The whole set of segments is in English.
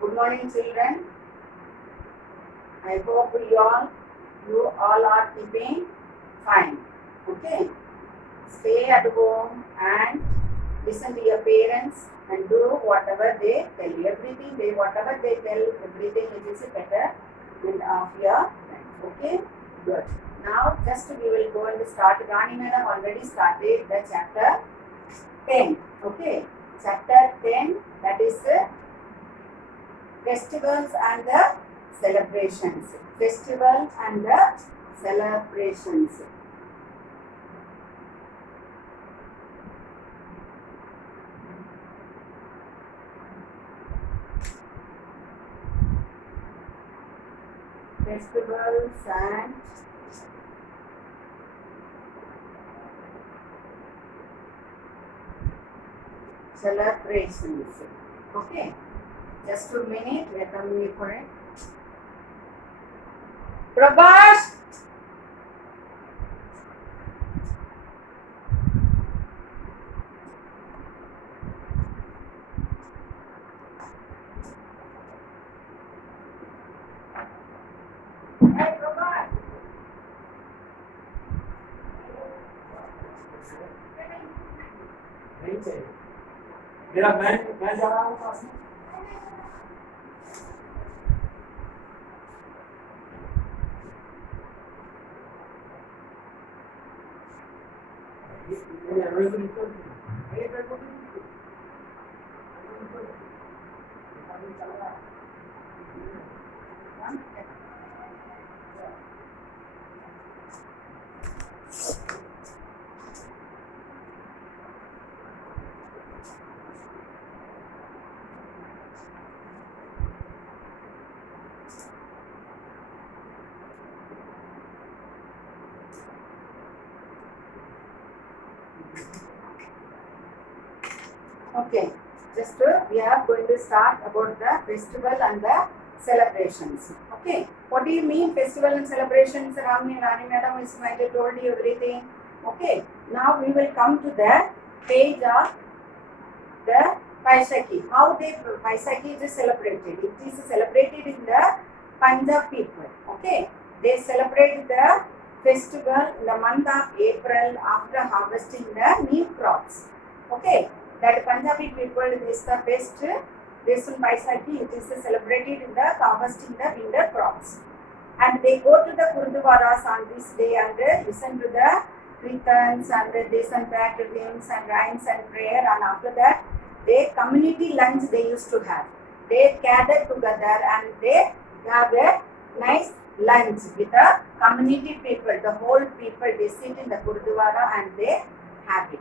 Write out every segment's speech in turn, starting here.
Good morning, children. I hope you all are keeping fine. Okay. Stay at home and listen to your parents and do whatever they tell you. Whatever they tell, everything it is better in of your friends. Okay. Good. Now just we will go and start. Rani madam already started the chapter 10. Okay. Chapter 10, that is festivals and the celebrations. Festivals and the celebrations. Festivals and celebrations. Okay. Just a minute, let me correct. Prabhash! Hey, Prabhash! नहीं चाहिए मेरा मैं जा रहा हूँ पास में Okay, just we are going to start about the festival and the celebrations. Okay, what do you mean festival and celebrations? Rani madam is might have told you everything. Okay, now we will come to the page of the Vaisakhi. How they Vaisakhi is celebrated? It is celebrated in the Punjab people. Okay, they celebrate the festival in the month of April after harvesting the new crops. Okay, that Punjabi people is the best. This in Vaisakhi, it is celebrated in the harvesting the winter crops, and they go to the Gurdwaras on this day and listen to the kirtans and this and that hymns and rhymes and prayer, and after that they community lunch they used to have. They gather together and they have a nice lunch with the community people. The whole people they sit in the Gurdwara and they have it.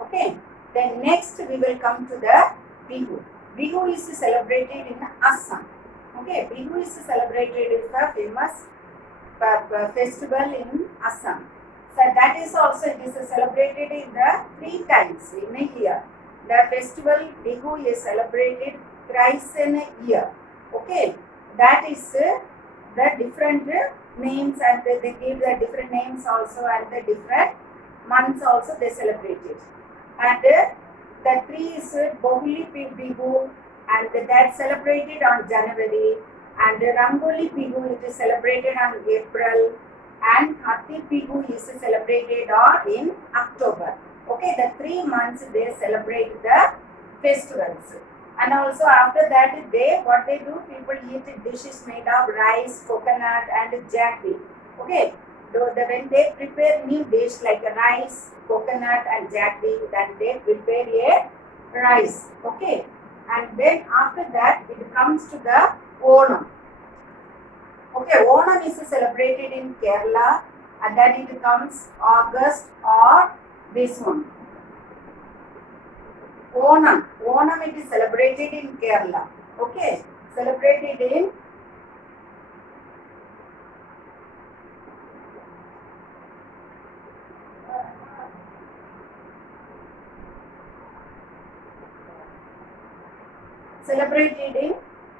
Okay. Then next we will come to the Bihu. Bihu is celebrated in Assam. Okay, Bihu is celebrated is the famous festival in Assam. So that is also it is celebrated in the 3 times in a year. The festival Bihu is celebrated thrice in a year. Okay, that is the different names and they give the different names also and the different months also they celebrate it. And the 3 is Bohuli Bihu and that celebrated on January, and Rangoli Bihu it is celebrated on April, and Hati Bihu is celebrated in October. Okay, the 3 months they celebrate the festivals. And also after that what they do, people eat dishes made of rice, coconut and jaggery. Okay, when they prepare new dish like a rice, coconut and jaggery, then they prepare a rice. Okay, and then after that it comes to the Onam. Okay, Onam is celebrated in Kerala and then it comes August or this one. Onam it is celebrated in Kerala. Okay, celebrated in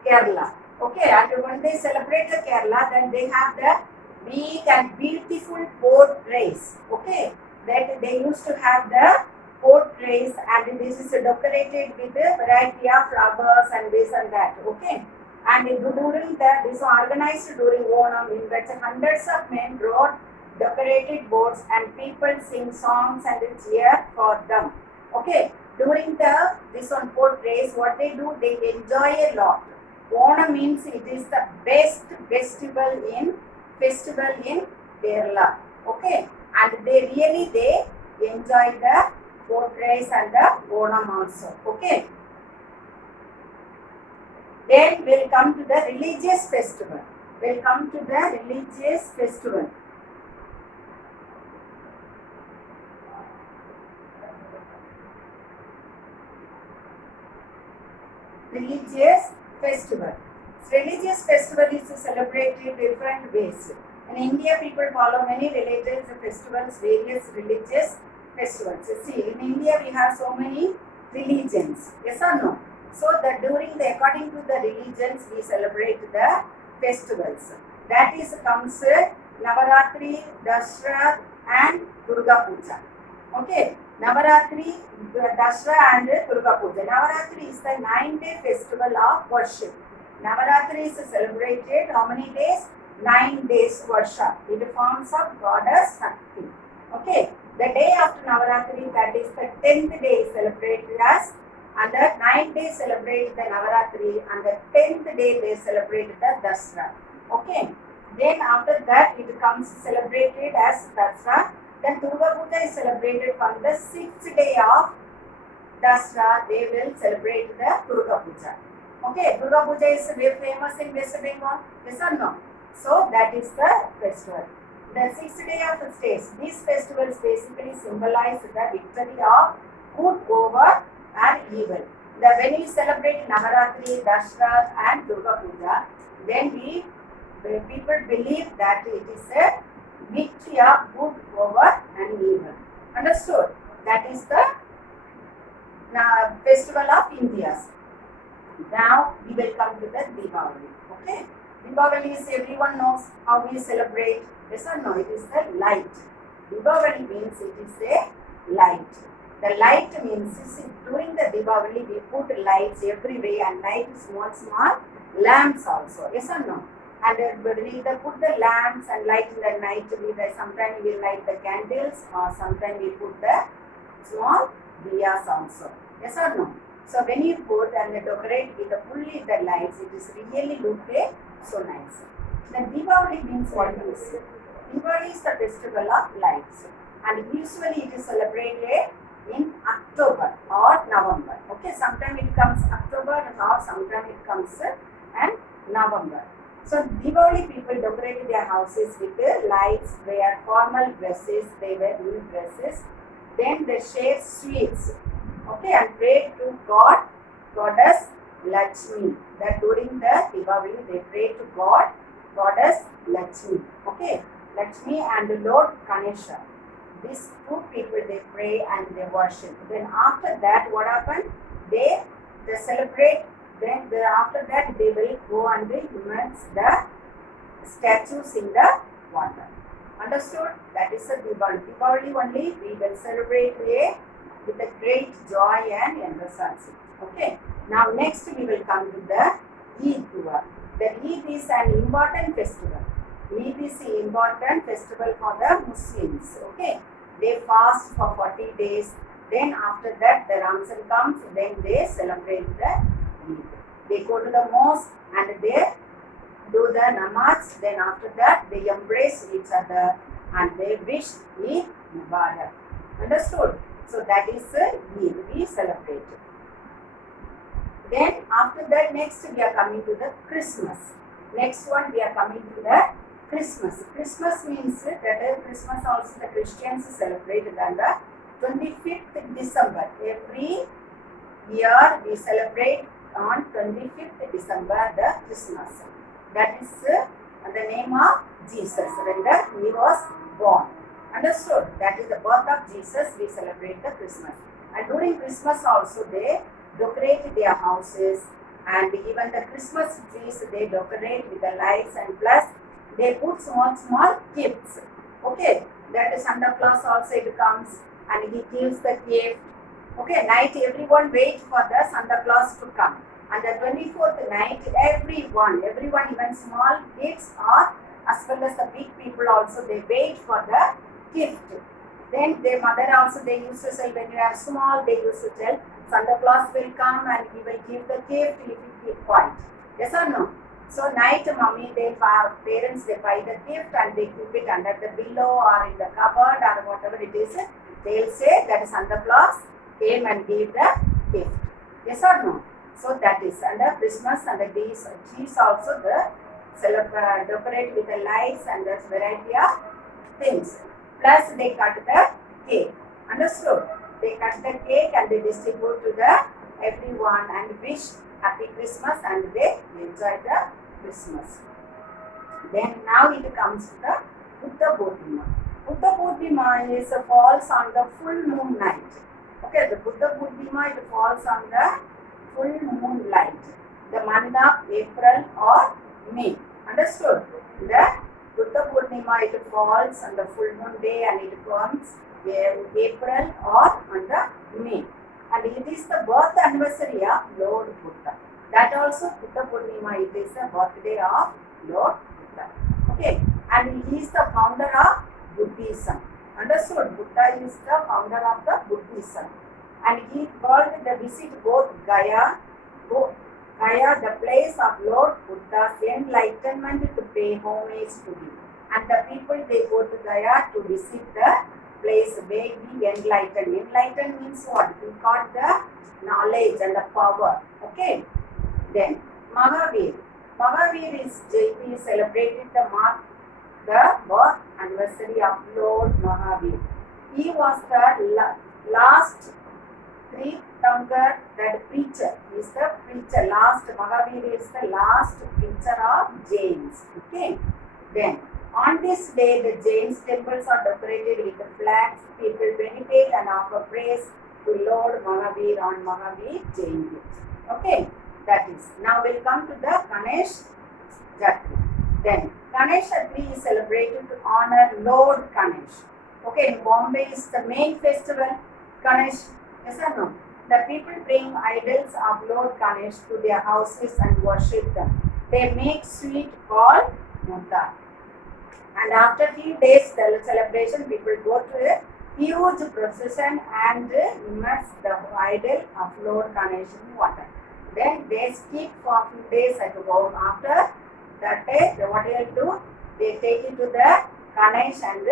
Kerala. Okay, and when they celebrate the Kerala, then they have the big and beautiful boat race. Okay, that they used to have the boat race, and this is decorated with a variety of flowers and this and that. Okay, And during this organized during Onam, in which hundreds of men rode decorated boats and people sing songs and cheer for them. Okay, during this one boat race, what they do, they enjoy a lot. Onam means it is the best festival in Kerala. Okay, and they enjoy the boat race and the Onam also. Okay. Then we'll come to the religious festival. We'll come to the religious festival. Religious festival. Religious festival is celebrated in different ways. In India, people follow many religious festivals, various religious festivals. See, in India we have so many religions. Yes or no? So that according to the religions, we celebrate the festivals. That is comes Navaratri, Dasra, and Durga Puja. Okay, Navaratri, Dasra, and Durga Puja. Navaratri is the 9-day festival of worship. Navaratri is celebrated how many days? 9 days worship. It forms of goddess Shakti. Okay, the day after Navaratri, that is the 10th day, celebrated as, and the 9th day celebrate the Navaratri, and the 10th day they celebrate the Dasra. Okay, then after that it comes celebrated as Dasra. Then Durga Puja is celebrated from the 6th day of Dasra. They will celebrate the Durga Puja. Okay, Durga Puja is very famous in West Bengal. Yes or no? So that is the festival. The 6th day of the states. These festivals basically symbolize the victory of good over and evil. When we celebrate Navaratri, Dasra, and Durga Puja, then people believe that it is a victory of good over and evil. Understood? That is the festival of India. Now we will come to the Diwali. Okay? Diwali is, everyone knows how we celebrate. Yes or no? It is the light. Diwali means it is a light. The light means, during the Diwali we put lights everywhere and light small lamps also. Yes or no? And we either put the lamps and light in the night. Sometimes we light the candles, or sometimes we put the small diyas also. Yes or no? So when you put and decorate with fully the lights, it is really look so nice. Then Diwali means what is? Diwali is the festival of lights, and usually it is celebrated in October or November. Okay, sometimes it comes October or sometimes it comes and November. So Diwali people decorate their houses with lights, wear formal dresses, they wear new dresses. Then they share sweets. Okay, and pray to Goddess Lakshmi. That during the Diwali they pray to Goddess Lakshmi. Okay, Lakshmi and Lord Ganesha. These two people they pray and they worship. Then after that, what happened? They celebrate. Then after that they will go and they immerse the statues in the water. Understood? That is a Diwali. Diwali only we will celebrate with a great joy and enthusiasm. Okay. Now next we will come to the Eid. The Eid is an important festival. Eid is an important festival for the Muslims. Okay. They fast for 40 days. Then after that the Ramzan comes. Then they celebrate the Eid. They go to the mosque and they do the namaz. Then after that they embrace each other and they wish Eid Mubarak. Understood? So that is Eid we celebrate. Then after that next we are coming to the Christmas. Next one we are coming to the Christmas. Christmas means that Christmas also the Christians celebrate on the 25th December. Every year we celebrate on 25th December the Christmas. That is the name of Jesus when he was born. Understood? That is the birth of Jesus. We celebrate the Christmas. And during Christmas also they decorate their houses, and even the Christmas trees they decorate with the lights, and plus they put small gifts. Okay, that is Santa Claus also it comes and he gives the gift. Okay, night everyone wait for the Santa Claus to come, And the 24th night, everyone, even small kids or as well as the big people also, they wait for the gift. Then their mother also, they used to say when you are small, they used to tell Santa Claus will come and he will give the gift if you keep quiet. Yes or no? So night, mommy, parents, they buy the gift and they keep it under the pillow or in the cupboard or whatever it is. They'll say that Santa Claus came and gave the gift. Yes or no? So that is under Christmas and the trees also the decorate with the lights and the variety of things. Plus they cut the cake. Understood? They cut the cake and they distribute to the everyone and wish happy Christmas and they enjoy the Christmas. Then now it comes to the Buddha Purnima. Buddha Purnima is falls on the full moon night. Okay, the Buddha Purnima, it falls on the full moonlight, the month of April or May. Understood? The Buddha Purnima, it falls on the full moon day and it comes in April or on the May. And it is the birth anniversary of Lord Buddha. That also Buddha Purnima, it is the birthday of Lord Buddha. Okay, and he is the founder of Buddhism. Understood? Buddha is the founder of the Buddhism. And he called the visit both Gaya, the place of Lord Buddha's enlightenment, to pay homage to him. And the people, they go to Gaya to visit the place where he enlightened. Enlightened means what? He got the knowledge and the power. Okay. Then Mahavir. Mahavir is celebrated the birth anniversary of Lord Mahavir. He was the last Tirthankar, that preacher. He is the preacher. Mahavir is the last preacher of Jains. Okay. Then on this day, the Jains temples are decorated with the flags. People meditate and offer praise to Lord Mahavir on Mahavir Jayanti. Okay. That is. Now we'll come to the Ganesh Jatri. Then Ganesh Jatri is celebrated to honor Lord Ganesh. Okay, in Bombay is the main festival. Ganesh, yes or no? The people bring idols of Lord Ganesh to their houses and worship them. They make sweet called Mutta. And after few days the celebration, people go to a huge procession and immerse the idol of Lord Ganesh in water. Then they skip for a few days at home. After that day, what they will do? They take it to the Ganesh and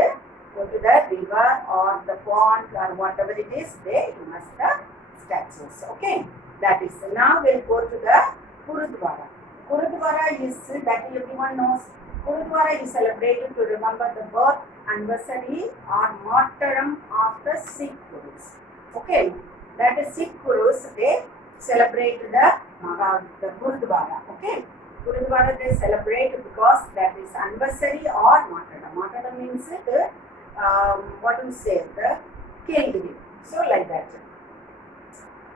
go to the river or the pond or whatever it is. They immerse the statues. Okay, that is. Now we'll go to the Gurudwara. Gurudwara is, that everyone knows, Gurudwara is celebrated to remember the birth anniversary or martyrdom of the Sikh Gurus. Okay, that is Sikh Gurus, they celebrate the Gurudwara. Okay, Gurudwara they celebrate because that is anniversary or martyrdom. Martyrdom means what do you say? The killed. So like that.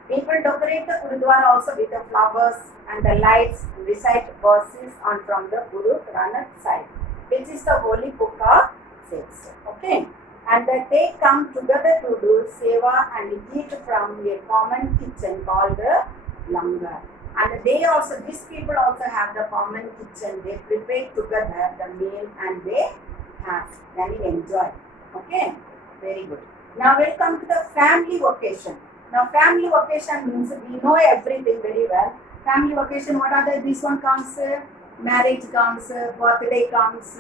People decorate the Gurudwara also with the flowers and the lights, and recite verses on from the Guru Granth side, which is the holy book of Sikhs. Okay, and that they come together to do seva and eat from a common kitchen called the langar. And they also, these people also have the common kitchen. They prepare together the meal and they have, then enjoy. Okay, very good. Now we'll come to the family vacation. Now family vacation means we know everything very well. Family vacation, what are the, this one comes, marriage comes, birthday comes,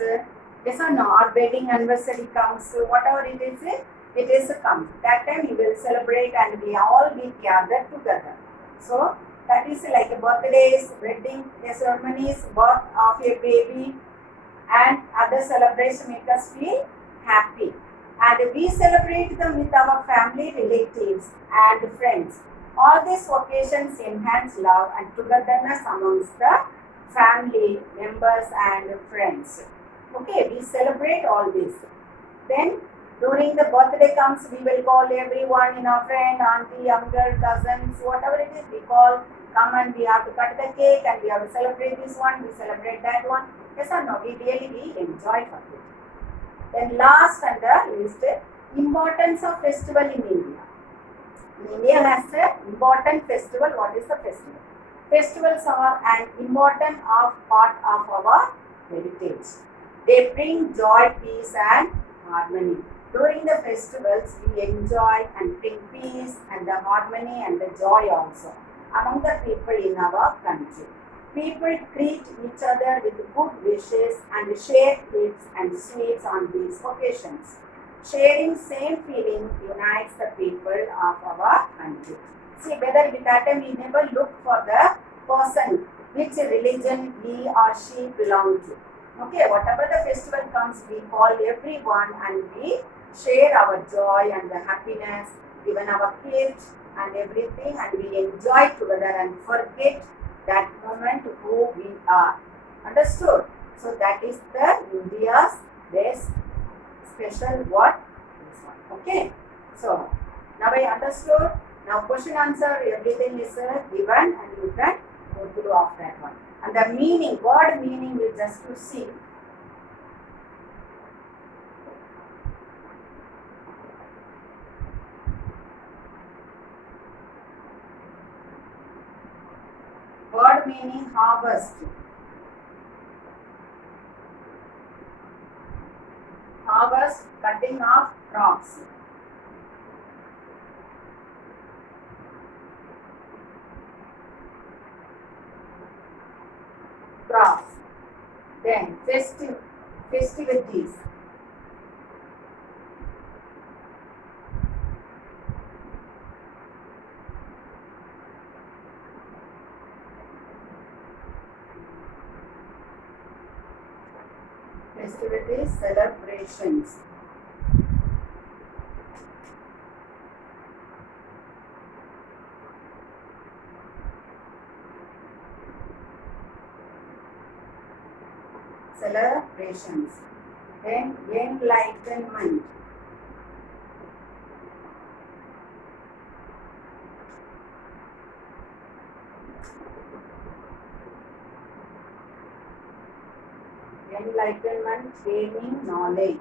yes or no, or wedding anniversary comes, whatever it is comes. That time we will celebrate and we all be gathered together. So that is like a birthdays, wedding ceremonies, birth of a baby and other celebrations make us feel happy. And we celebrate them with our family, relatives and friends. All these occasions enhance love and togetherness amongst the family members and friends. Okay, we celebrate all this. Then during the birthday comes, we will call everyone in our friend, auntie, uncle, cousins, whatever it is, we call, come and we have to cut the cake and we have to celebrate this one, we celebrate that one. Yes or no, we enjoy for it. Then last and the least, importance of festival in India. India has an important festival. What is the festival? Festivals are an important part of our heritage. They bring joy, peace, and harmony. During the festivals, we enjoy and bring peace and the harmony and the joy also among the people in our country. People greet each other with good wishes and share gifts and sweets on these occasions. Sharing same feeling unites the people of our country. See, whether with that time we never look for the person which religion he or she belong to. Okay, whatever the festival comes, we call everyone and we share our joy and the happiness, even our gifts and everything, and we enjoy together and forget that moment who we are. Understood? So that is the India's best special what? This one. Okay. So now I understood. Now question answer everything is given and you can go through of that one. And the meaning, word meaning is just to see. Word meaning harvest. Harvest, cutting of crops. Crops. Then festivities. Festivities, celebrations. Celebrations. Then enlightenment. Enlightenment, gaining knowledge.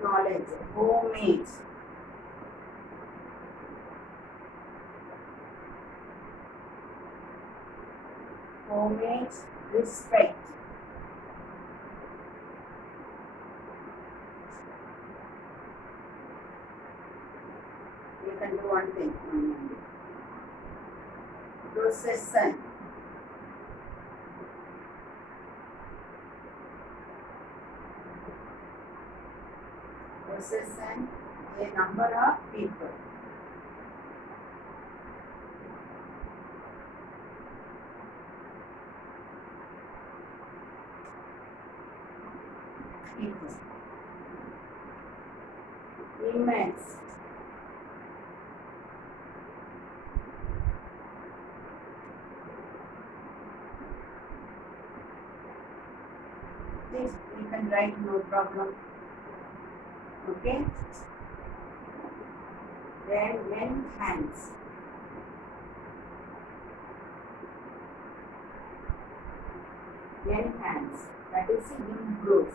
Knowledge, homage. Homage, respect. You can do one thing. Procession. Procession, a number of people. People. Immense. This you can write, no problem. Okay. Then enhance. Enhance. That is improve.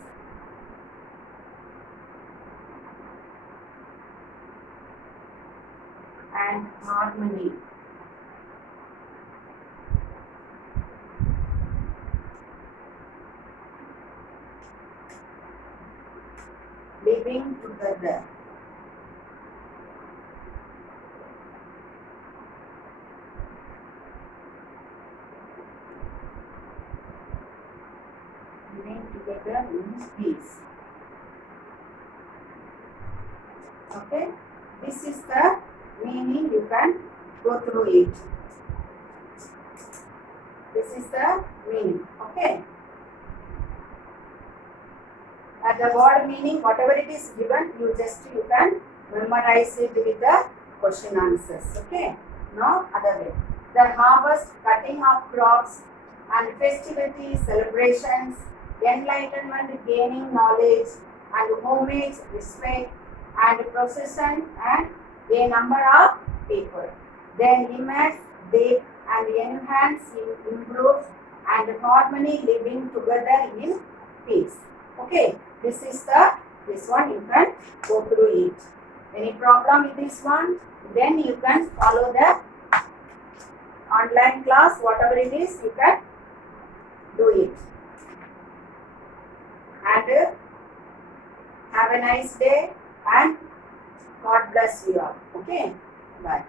And harmony. Living together. Living together in peace. Okay, this is the meaning. You can go through it. This is the meaning. Okay. At the word meaning, whatever it is given, you can memorize it with the question answers. Okay. Now other way. The harvest, cutting of crops, and festivities, celebrations, enlightenment, gaining knowledge, and homage, respect, and procession, and a number of people. Then immense, they and enhance, improve, and harmony living together in peace. Okay, this one you can go through it. Any problem with this one? Then you can follow the online class, whatever it is, you can do it. And have a nice day and God bless you all. Okay, bye.